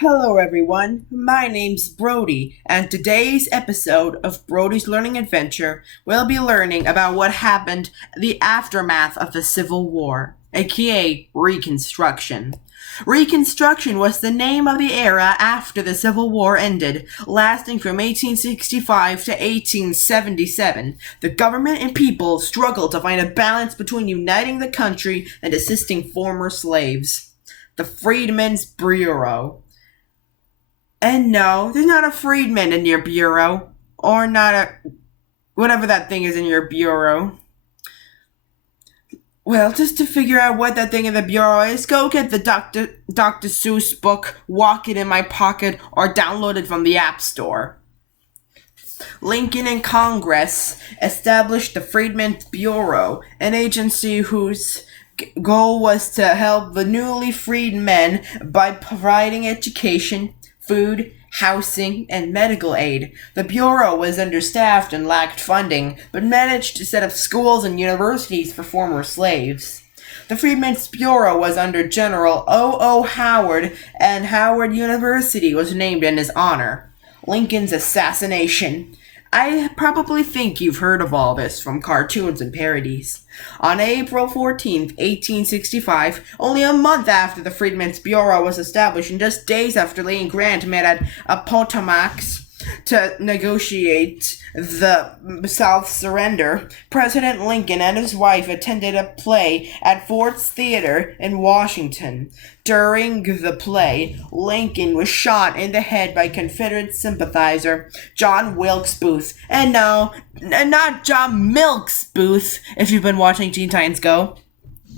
Hello, everyone. My name's Brody, and today's episode of Brody's Learning Adventure, we'll be learning about what happened the aftermath of the Civil War, aka Reconstruction. Reconstruction was the name of the era after the Civil War ended, lasting from 1865 to 1877. The government and people struggled to find a balance between uniting the country and assisting former slaves. The Freedmen's Bureau. And no, there's not a freedman in your bureau. Or not a. Whatever that thing is in your bureau. Well, just to figure out what that thing in the bureau is, go get the Dr. Seuss book, walk it in my pocket, or download it from the App Store. Lincoln and Congress established the Freedmen's Bureau, an agency whose goal was to help the newly freed men by providing education, food, housing, and medical aid. The Bureau was understaffed and lacked funding, but managed to set up schools and universities for former slaves. The Freedmen's Bureau was under General O. Howard, and Howard University was named in his honor. Lincoln's assassination. I probably think you've heard of all this from cartoons and parodies. On April 14th, 1865, only a month after the Freedmen's Bureau was established and just days after Lee and Grant met at Appomattox to negotiate the South's surrender, President Lincoln and his wife attended a play at Ford's Theater in Washington. During the play, Lincoln was shot in the head by Confederate sympathizer John Wilkes Booth. And no, not John Milkes Booth, if you've been watching Teen Titans Go,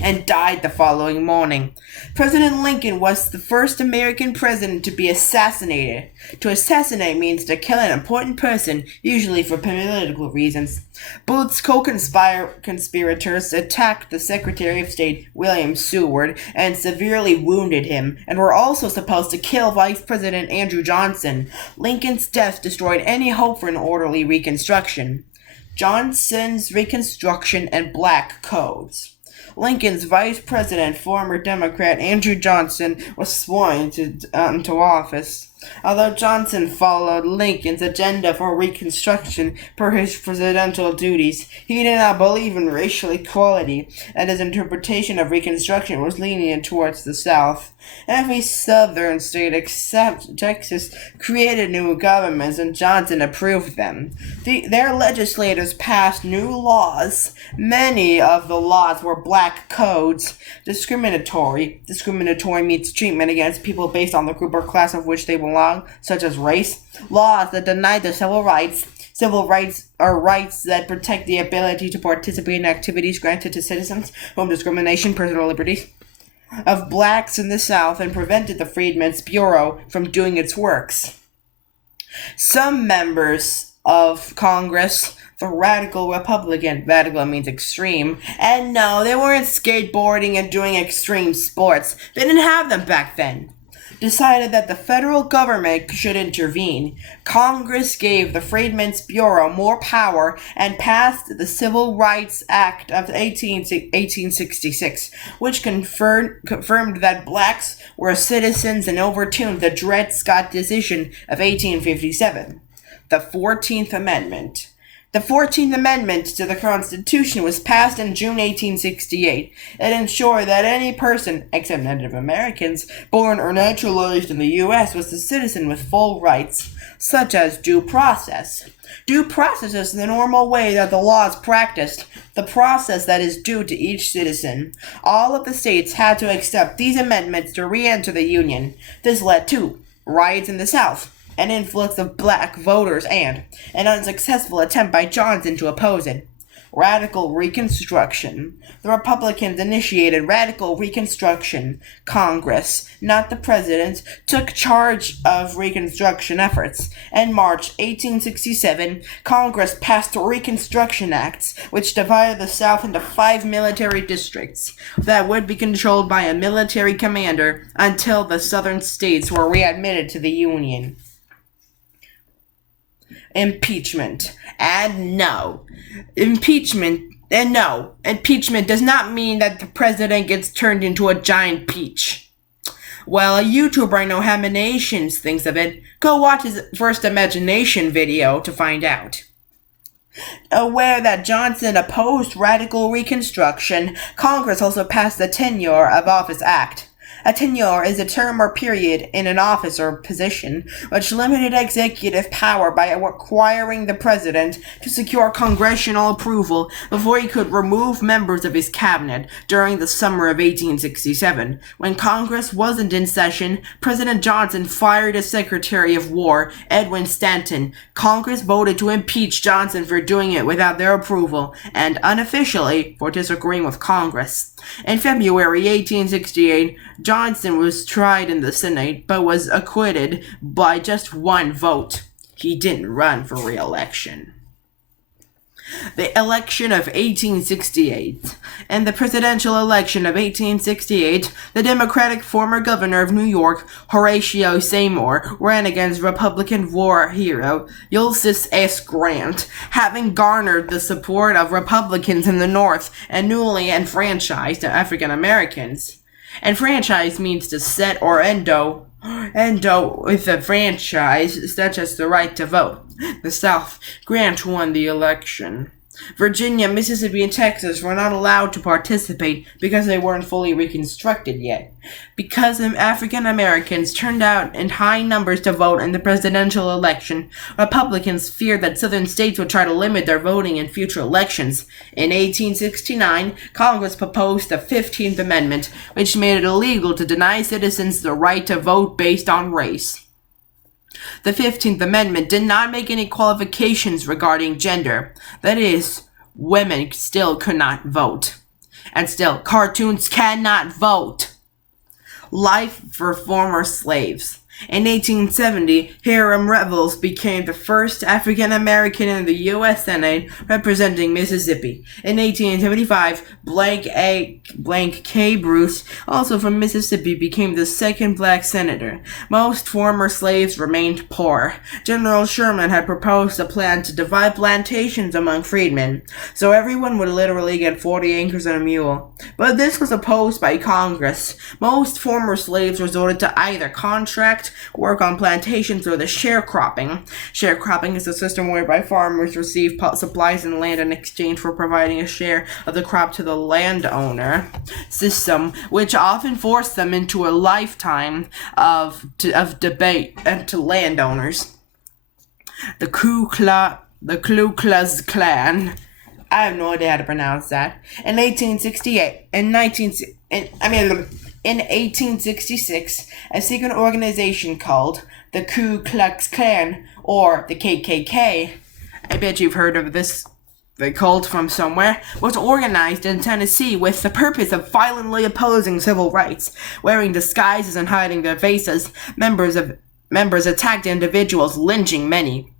and died the following morning. President Lincoln was the first American president to be assassinated. To assassinate means to kill an important person, usually for political reasons. Booth's co-conspirators attacked the Secretary of State, William Seward, and severely wounded him, and were also supposed to kill Vice President Andrew Johnson. Lincoln's death destroyed any hope for an orderly Reconstruction. Johnson's Reconstruction and Black Codes. Lincoln's vice president, former Democrat Andrew Johnson, was sworn into office. Although Johnson followed Lincoln's agenda for Reconstruction per his presidential duties, he did not believe in racial equality, and his interpretation of Reconstruction was lenient towards the South. Every southern state except Texas created new governments, and Johnson approved them. Their legislators passed new laws. Many of the laws were black codes. Discriminatory. Discriminatory means treatment against people based on the group or class of which they belong, such as race. Laws that deny the civil rights. Civil rights are rights that protect the ability to participate in activities granted to citizens, home discrimination, personal liberties of blacks in the South, and prevented the Freedmen's Bureau from doing its works. Some members of Congress, the radical means extreme, and no, they weren't skateboarding and doing extreme sports. They didn't have them back then. Decided that the federal government should intervene. Congress gave the Freedmen's Bureau more power and passed the Civil Rights Act of 1866, which confirmed that blacks were citizens and overturned the Dred Scott decision of 1857. The 14th Amendment. The 14th Amendment to the Constitution was passed in June 1868. It ensured that any person, except Native Americans, born or naturalized in the U.S. was a citizen with full rights, such as due process. Due process is the normal way that the law is practiced, the process that is due to each citizen. All of the states had to accept these amendments to re-enter the Union. This led to riots in the South, an influx of black voters, and an unsuccessful attempt by Johnson to oppose it. Radical Reconstruction. The Republicans initiated Radical Reconstruction. Congress, not the President, took charge of Reconstruction efforts. In March 1867, Congress passed the Reconstruction Acts, which divided the South into 5 military districts that would be controlled by a military commander until the southern states were readmitted to the Union. Impeachment. Impeachment does not mean that the president gets turned into a giant peach. Well, a YouTuber I know, Nations, thinks of it. Go watch his first imagination video to find out. Aware that Johnson opposed radical Reconstruction, Congress also passed the Tenure of Office Act. A tenure is a term or period in an office or position which limited executive power by requiring the president to secure congressional approval before he could remove members of his cabinet. During the summer of 1867, when Congress wasn't in session, President Johnson fired his Secretary of War, Edwin Stanton. Congress voted to impeach Johnson for doing it without their approval, and unofficially for disagreeing with Congress. In February 1868, Johnson was tried in the Senate, but was acquitted by just one vote. He didn't run for re-election. The election of 1868. In the presidential election of 1868, the Democratic former governor of New York, Horatio Seymour, ran against Republican war hero Ulysses S. Grant, having garnered the support of Republicans in the North and newly enfranchised African Americans. Enfranchise means to set or endo with a franchise, such as the right to vote. The South. Grant won the election. Virginia, Mississippi, and Texas were not allowed to participate because they weren't fully reconstructed yet. Because African Americans turned out in high numbers to vote in the presidential election, Republicans feared that southern states would try to limit their voting in future elections. In 1869, Congress proposed the 15th Amendment, which made it illegal to deny citizens the right to vote based on race. The 15th Amendment did not make any qualifications regarding gender. That is, women still could not vote. And still, cartoons cannot vote. Life for former slaves. In 1870, Hiram Revels became the first African American in the U.S. Senate representing Mississippi. In 1875, Blank K. Bruce, also from Mississippi, became the second black senator. Most former slaves remained poor. General Sherman had proposed a plan to divide plantations among freedmen, so everyone would literally get 40 acres and a mule. But this was opposed by Congress. Most former slaves resorted to either contract work on plantations or the sharecropping. Sharecropping is a system whereby farmers receive supplies and land in exchange for providing a share of the crop to the landowner. System which often forced them into a lifetime of debate and to landowners. The Ku Klux Klan. I have no idea how to pronounce that. In 1866, a secret organization called the Ku Klux Klan, or the KKK, I bet you've heard of this, the cult from somewhere, was organized in Tennessee with the purpose of violently opposing civil rights. Wearing disguises and hiding their faces, members attacked individuals, lynching many.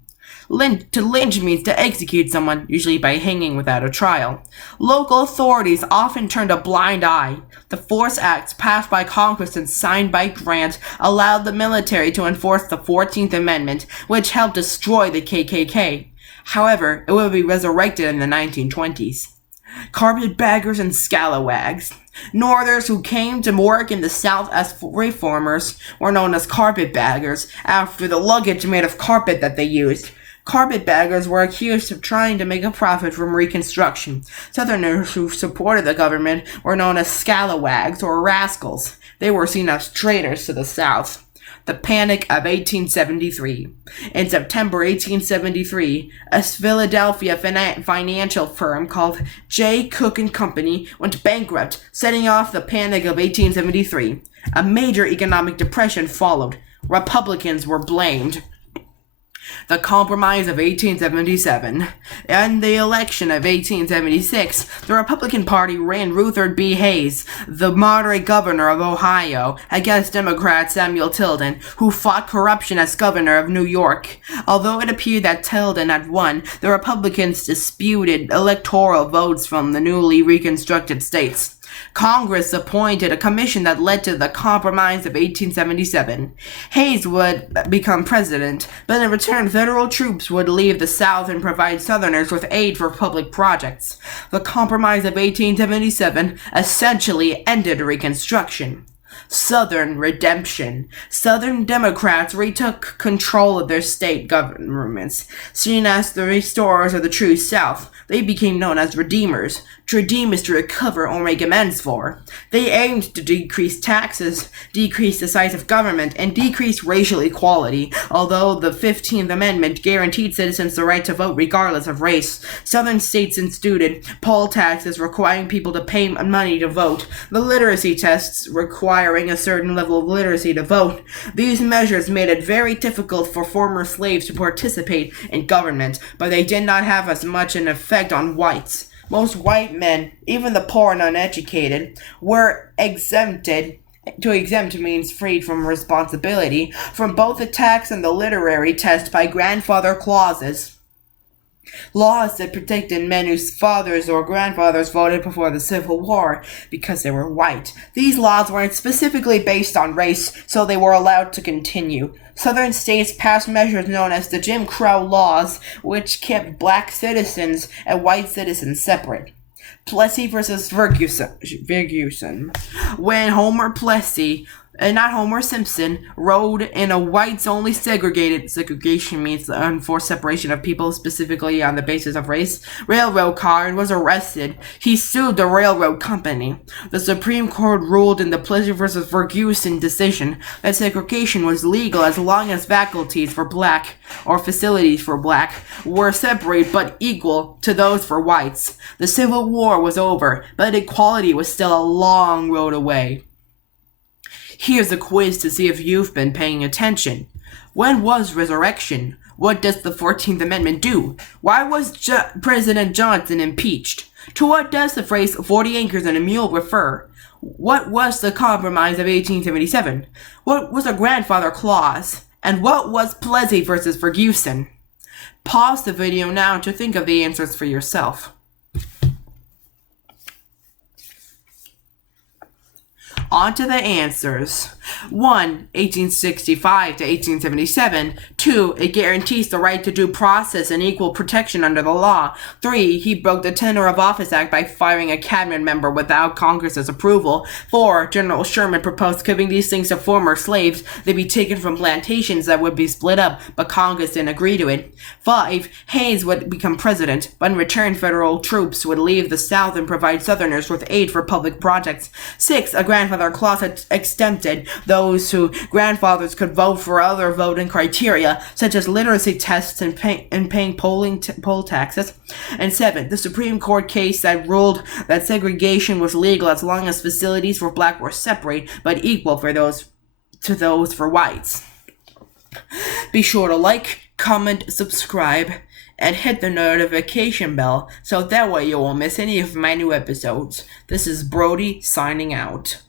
To lynch means to execute someone, usually by hanging without a trial. Local authorities often turned a blind eye. The Force Acts passed by Congress and signed by Grant allowed the military to enforce the 14th Amendment, which helped destroy the KKK. However, it would be resurrected in the 1920s. Carpetbaggers and scalawags. Northerners who came to work in the South as reformers were known as carpetbaggers, after the luggage made of carpet that they used. Carpetbaggers were accused of trying to make a profit from Reconstruction. Southerners who supported the government were known as scalawags or rascals. They were seen as traitors to the South. The Panic of 1873. In September 1873, a Philadelphia financial firm called J. Cook & Company went bankrupt, setting off the Panic of 1873. A major economic depression followed. Republicans were blamed. The Compromise of 1877. In the election of 1876, the Republican Party ran Rutherford B. Hayes, the moderate governor of Ohio, against Democrat Samuel Tilden, who fought corruption as governor of New York. Although it appeared that Tilden had won, the Republicans disputed electoral votes from the newly reconstructed states. Congress appointed a commission that led to the Compromise of 1877. Hayes would become president, but in return federal troops would leave the South and provide Southerners with aid for public projects. The Compromise of 1877 essentially ended Reconstruction. Southern redemption. Southern Democrats retook control of their state governments. Seen as the restorers of the true South, they became known as redeemers. To redeem is to recover or make amends for. They aimed to decrease taxes, decrease the size of government, and decrease racial equality. Although the 15th Amendment guaranteed citizens the right to vote regardless of race, Southern states instituted poll taxes requiring people to pay money to vote, the literacy tests requiring a certain level of literacy to vote. These measures made it very difficult for former slaves to participate in government, but they did not have as much an effect on whites. Most white men, even the poor and uneducated, were exempted. To exempt means freed from responsibility from both the tax and the literary test by grandfather clauses. Laws that protected men whose fathers or grandfathers voted before the Civil War because they were white. These laws weren't specifically based on race, so they were allowed to continue. Southern states passed measures known as the Jim Crow laws, which kept black citizens and white citizens separate. Plessy versus Ferguson. When Homer Plessy, not Homer Simpson, rode in a whites-only segregation means the unforced separation of people specifically on the basis of race, railroad car and was arrested. He sued the railroad company. The Supreme Court ruled in the Plessy versus Ferguson decision that segregation was legal as long as faculties for black or facilities for black were separate but equal to those for whites. The Civil War was over, but equality was still a long road away. Here's a quiz to see if you've been paying attention. When was Resurrection? What does the 14th Amendment do? Why was President Johnson impeached? To what does the phrase 40 acres and a mule refer? What was the Compromise of 1877? What was a grandfather clause? And what was Plessy versus Ferguson? Pause the video now to think of the answers for yourself. On to the answers. 1. 1865 to 1877. 2. It guarantees the right to due process and equal protection under the law. 3. He broke the Tenure of Office Act by firing a cabinet member without Congress's approval. 4. General Sherman proposed giving these things to former slaves. They'd be taken from plantations that would be split up, but Congress didn't agree to it. 5. Hayes would become president, but in return federal troops would leave the South and provide Southerners with aid for public projects. 6. A grandfather clause had exempted those whose grandfathers could vote for other voting criteria, such as literacy tests and paying poll taxes. And 7. The Supreme Court case that ruled that segregation was legal as long as facilities for black were separate but equal for those for whites. Be sure to like, comment, subscribe, and hit the notification bell so that way you won't miss any of my new episodes. This is Brody signing out.